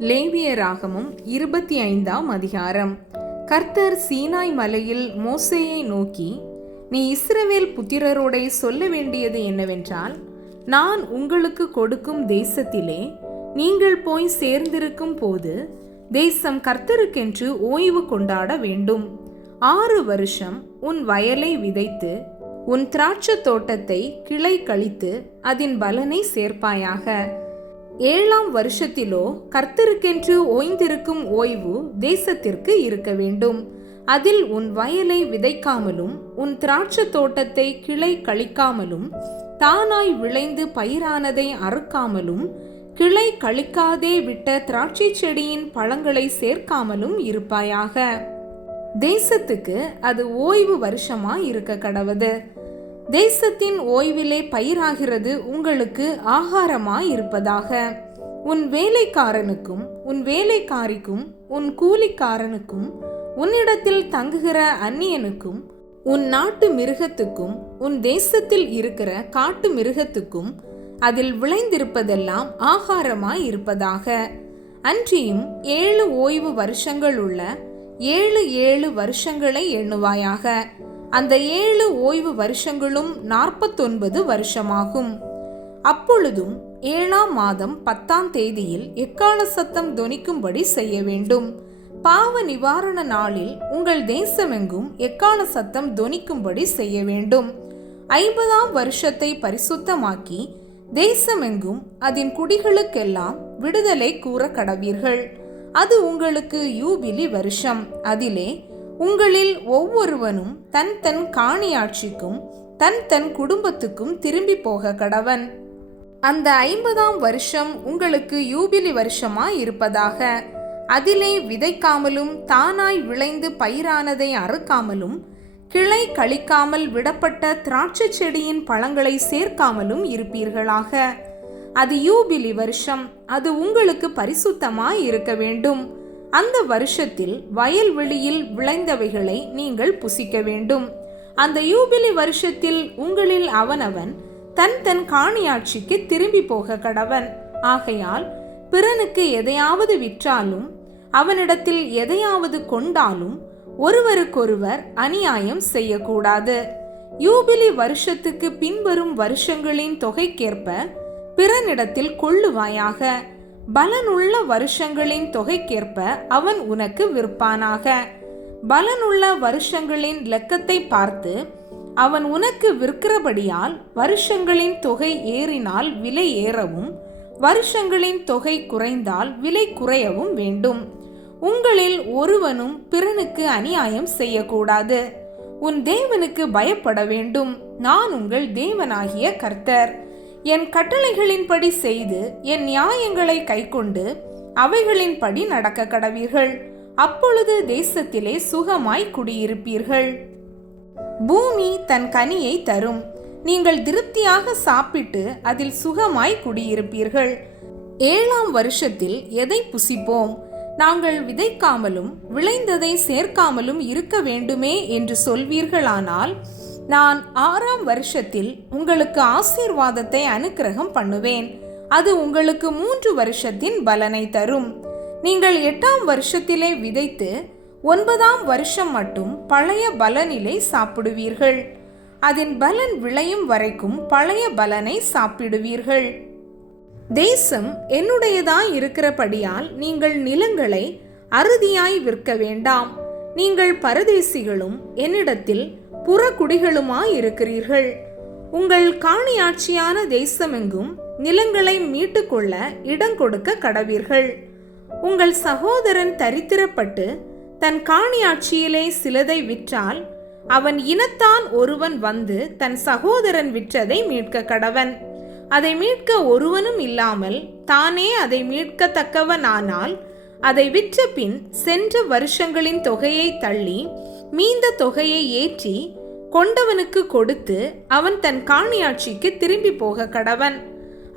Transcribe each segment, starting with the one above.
லேவியராகமம் 25ஆம் அதிகாரம். கர்த்தர் சீனாய் மலையில் மோசேயை நோக்கி, நீ இஸ்ரவேல் புத்திரரோடே சொல்ல வேண்டியது என்னவென்றால், நான் உங்களுக்கு கொடுக்கும் தேசத்திலே நீங்கள் போய் சேர்ந்திருக்கும் போது தேசம் கர்த்தருக்கென்று ஓய்வு கொண்டாட வேண்டும். 6 வருஷம் உன் வயலை விதைத்து உன் திராட்சை தோட்டத்தை கிளை கழித்து அதன் பலனை சேர்ப்பாயாக. 7ஆம் வருஷத்திலோ கர்த்தருக்கென்று ஓய்ந்திருக்கும் ஓய்வு தேசத்திற்கு இருக்க வேண்டும். அதில் உன் வயலை விதைக்காமலும் உன் திராட்சை தோட்டத்தை கிளை கழிக்காமலும் தானாய் விளைந்து பயிரானதை அறுக்காமலும் கிளை கழிக்காதே விட்ட திராட்சை செடியின் பழங்களை சேர்க்காமலும் இருப்பாயாக. தேசத்துக்கு அது ஓய்வு வருஷமாய் இருக்க கடவது. தேசத்தின் ஓய்விலே பயிராகிறது உங்களுக்கு ஆகாரமாய் இருப்பதாக. உன் வேலைக்காரனுக்கும் உன் வேலைக்காரிக்கும் உன் கூலிக்காரனுக்கும் உன்னிடத்தில் தங்குகிற அந்நியனுக்கும் உன் நாட்டு மிருகத்துக்கும் உன் தேசத்தில் இருக்கிற காட்டு மிருகத்துக்கும் அதில் விளைந்திருப்பதெல்லாம் ஆகாரமாய் இருப்பதாக. அன்றியும் 7 ஓய்வு வருஷங்கள் உள்ள 7 வருஷங்களை எண்ணுவாயாக. அந்த 7 ஓய்வு வருஷங்களும் 49 வருஷமாகும். அப்பொழுதும் 7ஆம் மாதம் 10ஆம் தேதியில் எக்காள சத்தம் தொனிக்கும்படி செய்ய வேண்டும். பாவ நிவாரண நாளில் உங்கள் தேசமெங்கும் எக்காள சத்தம் தொனிக்கும்படி செய்ய வேண்டும். 50ஆம் வருஷத்தை பரிசுத்தமாக்கி தேசமெங்கும் அதன் குடிகளுக்கெல்லாம் விடுதலை கூற கடவீர்கள். அது உங்களுக்கு யூபிலி வருஷம். அதிலே உங்களில் ஒவ்வொருவனும் தன் தன் காணியாட்சிக்கும் தன் தன் குடும்பத்துக்கும் திரும்பி போக கடவன். அந்த 50ஆம் வருஷம் உங்களுக்கு யூபிலி வருஷமாய் இருப்பதாக. அதிலே விதைக்காமலும் தானாய் விளைந்து பயிரானதை அறுக்காமலும் கிளை கழிக்காமல் விடப்பட்ட திராட்சை செடியின் பழங்களை சேர்க்காமலும் இருப்பீர்களாக. அது யூபிலி வருஷம். அது உங்களுக்கு பரிசுத்தமாய் இருக்க வேண்டும். அந்த வருஷத்தில் வயல்வெளியில் விளைந்தவைகளை நீங்கள் புசிக்க வேண்டும். அந்த யூபிலி வருஷத்தில் உங்களில் அவனவன் தன் தன் காணியாட்சிக்கு திரும்பி போக கடவன். ஆகையால் பிறனுக்கு எதையாவது விற்றாலும் அவனிடத்தில் எதையாவது கொண்டாலும் ஒருவருக்கொருவர் அநியாயம் செய்யக்கூடாது. யூபிலி வருஷத்துக்கு பின்வரும் வருஷங்களின் தொகைக்கேற்ப பிறனிடத்தில் கொள்ளுவாயாக. பலனுள்ள வருஷங்களின் தொகைக்கேற்ப அவன் உனக்கு விற்பானாக. பலனுள்ள வருஷங்களின் லெக்கத்தை பார்த்து அவன் உனக்கு விற்கிறபடியால் வருஷங்களின் தொகை ஏறினால் விலை ஏறவும் வருஷங்களின் தொகை குறைந்தால் விலை குறையவும் வேண்டும். உங்களில் ஒருவனும் பிறனுக்கு அநியாயம் செய்யக்கூடாது. உன் தேவனுக்கு பயப்பட வேண்டும். நான் உங்கள் தேவனாகிய கர்த்தர். என் கட்டளைகளின்படி செய்து என் நியாயங்களை கைக்கொண்டு அவைகளின்படி நடக்க கடவீர்கள். அப்பொழுது தேசத்திலே சுகமாய் குடியிருப்பீர்கள். பூமி தன் கனியை தரும். நீங்கள் திருப்தியாக சாப்பிட்டு அதில் சுகமாய் குடியிருப்பீர்கள். 7ஆம் வருஷத்தில் எதை புசிப்போம்? நாங்கள் விதைக்காமலும் விளைந்ததை சேர்க்காமலும் இருக்க வேண்டுமே என்று சொல்வீர்களானால், நான் 6ஆம் வருஷத்தில் உங்களுக்கு ஆசீர்வாதத்தை அனுக்கிரகம் பண்ணுவேன். அது உங்களுக்கு 3 வருஷத்தின் பலனை தரும். நீங்கள் 8ஆம் வருஷத்திலே விதைத்து 9ஆம் வருஷம் மட்டும் பழைய பலனிலே சாப்பிடுவீர்கள். அதன் பலன் விளையும் வரைக்கும் பழைய பலனை சாப்பிடுவீர்கள். தேசம் என்னுடையதாய் இருக்கிறபடியால் நீங்கள் நிலங்களை அறுதியாய் விற்க வேண்டாம். நீங்கள் பரதேசிகளும் என்னிடத்தில் புறக்குடிகளுமாய் இருக்கிறீர்கள். உங்கள் காணியாட்சியான தேசமெங்கும் நிலங்களை மீட்டுக்கொள்ள இடம் கொடுக்க கடவீர்கள். உங்கள் சகோதரன் தரித்திரப்பட்டு தன் காணியாட்சியிலே சிலதை விற்றால் அவன் இனத்தான் ஒருவன் வந்து தன் சகோதரன் விற்றதை மீட்க கடவன். அதை மீட்க ஒருவனும் இல்லாமல் தானே அதை மீட்கத்தக்கவனானால் அதை விற்ற பின் சென்ற வருஷங்களின் தொகையை தள்ளி மீந்த தொகையை ஏற்றி கொண்டவனுக்கு கொடுத்து அவன் தன் காணியாட்சிக்கு திரும்பி போக கடவன்.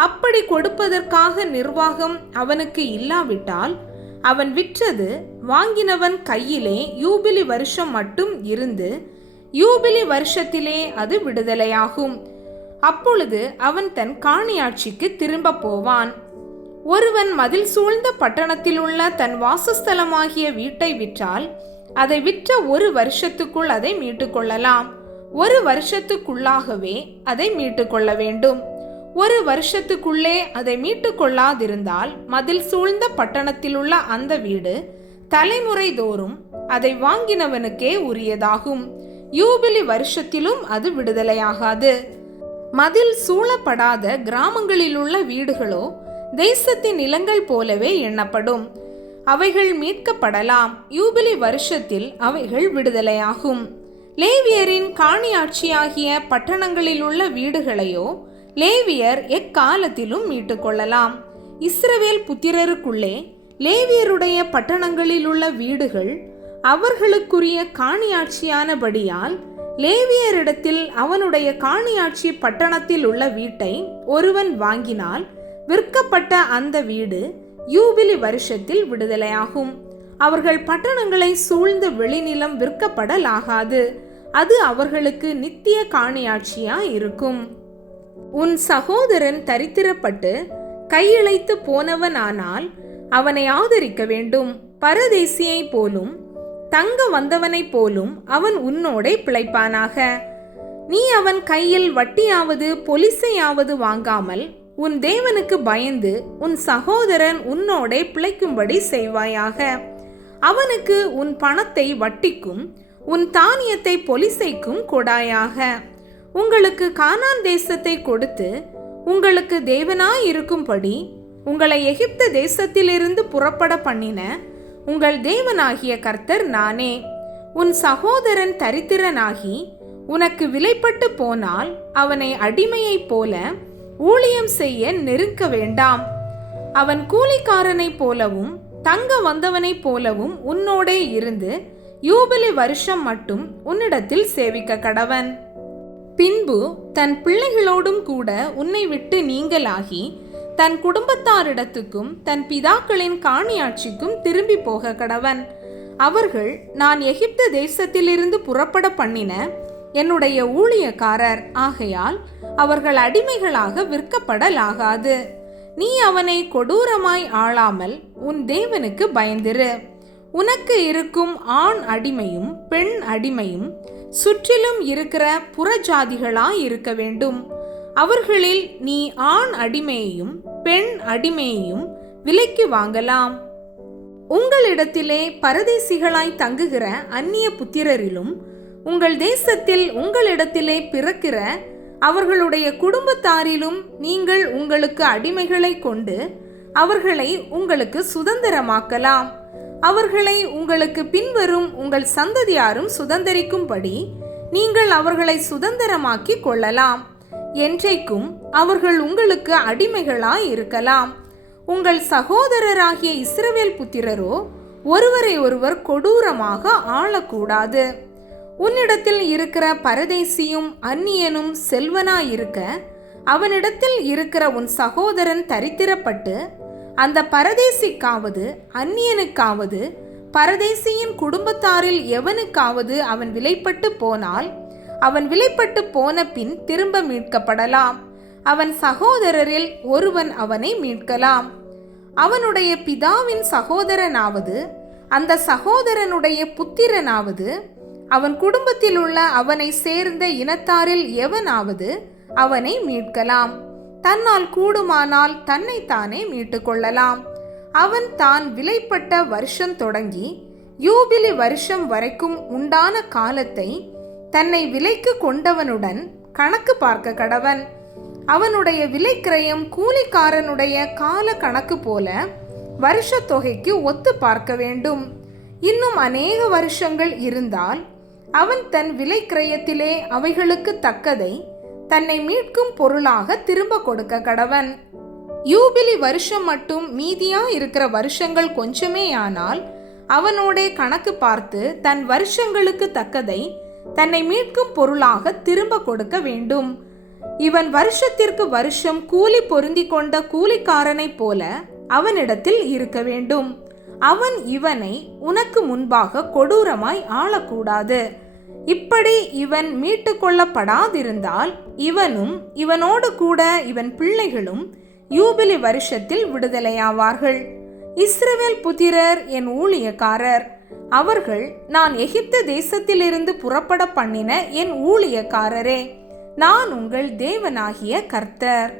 அப்படி கொடுப்பதற்காக நிர்வாகம் அவனுக்கு இல்லாவிட்டால் அவன் விற்றது வாங்கினவன் கையிலே யூபிலி வருஷம் மட்டும் இருந்து யூபிலி வருஷத்திலே அது விடுதலையாகும். அப்பொழுது அவன் தன் காணியாட்சிக்கு திரும்ப போவான். ஒருவன் மதில் சூழ்ந்த பட்டணத்தில் உள்ள தன் வாசஸ்தலமாகிய வீட்டை விற்றால் அதை விற்ற 1 வருஷத்துக்குள் அதை மீட்டுக்கொள்ளலாம். 1 வருஷத்துக்குள்ளாகவே அதை மீட்டுக்கொள்ள வேண்டும். 1 வருஷத்துக்குள்ளே அதை மீட்டுக்கொள்ளாதிருந்தால் மதில் சூழ்ந்த பட்டணத்தில் உள்ள அந்த வீடு தலைமுறை தோறும் அதை வாங்கினவனுக்கே உரியதாகும். யூபிலி வருஷத்திலும் அது விடுதலையாகாது. மதில் சூழப்படாத கிராமங்களில் உள்ள வீடுகளோ தேசத்தின் நிலங்கள் போலவே எண்ணப்படும். அவைகள் மீட்கப்படலாம். யூபிலி வருஷத்தில் அவைகள் விடுதலையாகும். லேவியரின் காணியாட்சியாகிய பட்டணங்களில் உள்ள வீடுகளையோ லேவியர் எக்காலத்திலும் மீட்டுக்கொள்ளலாம். இஸ்ரவேல் புத்திரருக்குள்ளே லேவியருடைய பட்டணங்களில் உள்ள வீடுகள் அவர்களுக்குரிய காணியாட்சியானபடியால் லேவியரிடத்தில் அவனுடைய காணியாட்சி பட்டணத்தில் உள்ள வீட்டை ஒருவன் வாங்கினால் விற்கப்பட்ட அந்த வீடு யூபிலி வருஷத்தில் விடுதலையாகும். அவர்கள் பட்டணங்களை சூழ்ந்த வெளிநிலம் விற்கப்படலாகாது. அது அவர்களுக்கு நித்திய காணியாட்சியா இருக்கும். உன் சகோதரன் தரித்திரப்பட்டு கையிழைத்து போனவனானால் அவனை ஆதரிக்க வேண்டும். பரதேசியை போலும் தங்க வந்தவனைப் போலும் அவன் உன்னோடே பிழைப்பானாக. நீ அவன் கையில் வட்டியாவது பொலிசையாவது வாங்காமல் உன் தேவனுக்கு பயந்து உன் சகோதரன் உன்னோடே பிழைக்கும்படி செய்வாயாக. அவனுக்கு உன் பணத்தை வட்டிக்கும் உன் தானியத்தை பொலிசைக்கும் கொடாயாக. உங்களுக்கு கானான் தேசத்தை கொடுத்து உங்களுக்கு தேவனாயிருக்கும்படி உங்களை எகிப்து தேசத்திலிருந்து புறப்பட பண்ணின உங்கள் தேவனாகிய கர்த்தர் நானே. உன் சகோதரன் தரித்திரனாகி உனக்கு விலைப்பட்டு போனால் அவனை அடிமையைப் போல ஊழியம் செய்ய நெருக்க வேண்டாம். அவன் கூலிக்காரனைப் போலவும் தங்க வந்தவனைப் போலவும் உன்னோடே இருந்து யூபிலி வருஷம் மட்டும் உன்னிடத்தில் சேவிக்க கடவன். பின்பு தன் பிள்ளைகளோடும் கூட உன்னை விட்டு நீங்களாகி தன் குடும்பத்தாரிடத்துக்கும் தன் பிதாக்களின் காணியாட்சிக்கும் திரும்பி போக கடவன். அவர்கள் நான் எகிப்து தேசத்திலிருந்து புறப்பட பண்ணின என்னுடைய ஊழியக்காரர் ஆகையால் அவர்கள் அடிமைகளாக விற்கப்படலாகாது. நீ அவனை கொடூரமாய் ஆளாமல் உன் தேவனுக்கு பயந்திரு. உனக்கு இருக்கும் ஆண் அடிமையும் பெண் அடிமையும் சுற்றிலும் இருக்கிற புறஜாதிகளாய் இருக்க வேண்டும். அவர்களில் நீ ஆண் அடிமையையும் பெண் அடிமையையும் விலைக்கு வாங்கலாம். உங்களிடத்திலே பரதேசிகளாய் தங்குகிற அந்நிய புத்திரரிலும் உங்கள் தேசத்தில் உங்களிடத்திலே பிறக்கிற அவர்களுடைய குடும்பத்தாரிலும் நீங்கள் உங்களுக்கு அடிமைகளை கொண்டு அவர்களை உங்களுக்கு சுதந்திரமாக்கலாம். அவர்களை உங்களுக்கு பின்வரும் உங்கள் சந்ததியாரும் சுதந்திரிக்கும்படி நீங்கள் அவர்களை சுதந்திரமாக்கி கொள்ளலாம். என்றைக்கும் அவர்கள் உங்களுக்கு அடிமைகளாய் இருக்கலாம். உங்கள் சகோதரராகிய இஸ்ரவேல் புத்திரரோ ஒருவரை ஒருவர் கொடூரமாக ஆளக்கூடாது. உன்னிடத்தில் இருக்கிற பரதேசியும் அந்நியனும் செல்வனாயிருக்க அவனிடத்தில் இருக்கிற உன் சகோதரன் தரித்திரப்பட்டு அந்த பரதேசிக்காவது அந்நியனுக்காவது பரதேசியின் குடும்பத்தாரில் எவனுக்காவது அவன் விலைப்பட்டு போனால் அவன் விலைப்பட்டு போன பின் திரும்ப மீட்கப்படலாம். அவன் சகோதரரில் ஒருவன் அவனை மீட்கலாம். அவனுடைய பிதாவின் சகோதரனாவது அந்த சகோதரனுடைய புத்திரனாவது அவன் குடும்பத்தில் உள்ள அவனை சேர்ந்த இனத்தாரில் எவனாவது அவனை மீட்கலாம். தன்னால் கூடுமானால் தன்னைத்தானே மீட்டுக்கொள்ளலாம். அவன் தான் விலைப்பட்ட வருஷம் தொடங்கி யூபிலி வருஷம் வரைக்கும் உண்டான காலத்தை தன்னை விலைக்கு கொண்டவனுடன் கணக்கு பார்க்க கடவன். அவனுடைய விலைக்கிரயம் கூலிக்காரனுடைய கால கணக்கு போல வருஷ தொகைக்கு ஒத்து பார்க்க வேண்டும். இன்னும் அநேக வருஷங்கள் இருந்தால் அவன் தன் விலைக்கிரயத்திலே அவைகளுக்கு தக்கதை தன்னை மீட்கும் பொருளாக திரும்ப கொடுக்க கடவன். யூபிலி வருஷம் மட்டும் மீதியா இருக்கிற வருஷங்கள் கொஞ்சமே ஆனால் அவனோடே கணக்கு பார்த்து தன் வருஷங்களுக்கு தக்கதை தன்னை மீட்கும் பொருளாக திரும்ப கொடுக்க வேண்டும். இவன் வருஷத்திற்கு வருஷம் கூலி பொருந்தி கொண்ட கூலிக்காரனைப் போல அவனிடத்தில் இருக்க வேண்டும். அவன் இவனை உனக்கு முன்பாக கொடூரமாய் ஆளக்கூடாது. இப்படி இவன் மீட்டு கொள்ளப்படாதிருந்தால் இவனும் இவனோடு கூட இவன் பிள்ளைகளும் யூபிலி வருஷத்தில் விடுதலையாவார்கள். இஸ்ரவேல் புத்திரர் என் ஊழியக்காரர், அவர்கள் நான் எகிப்து தேசத்திலிருந்து புறப்பட பண்ணின என் ஊழியக்காரரே. நான் உங்கள் தேவனாகிய கர்த்தர்.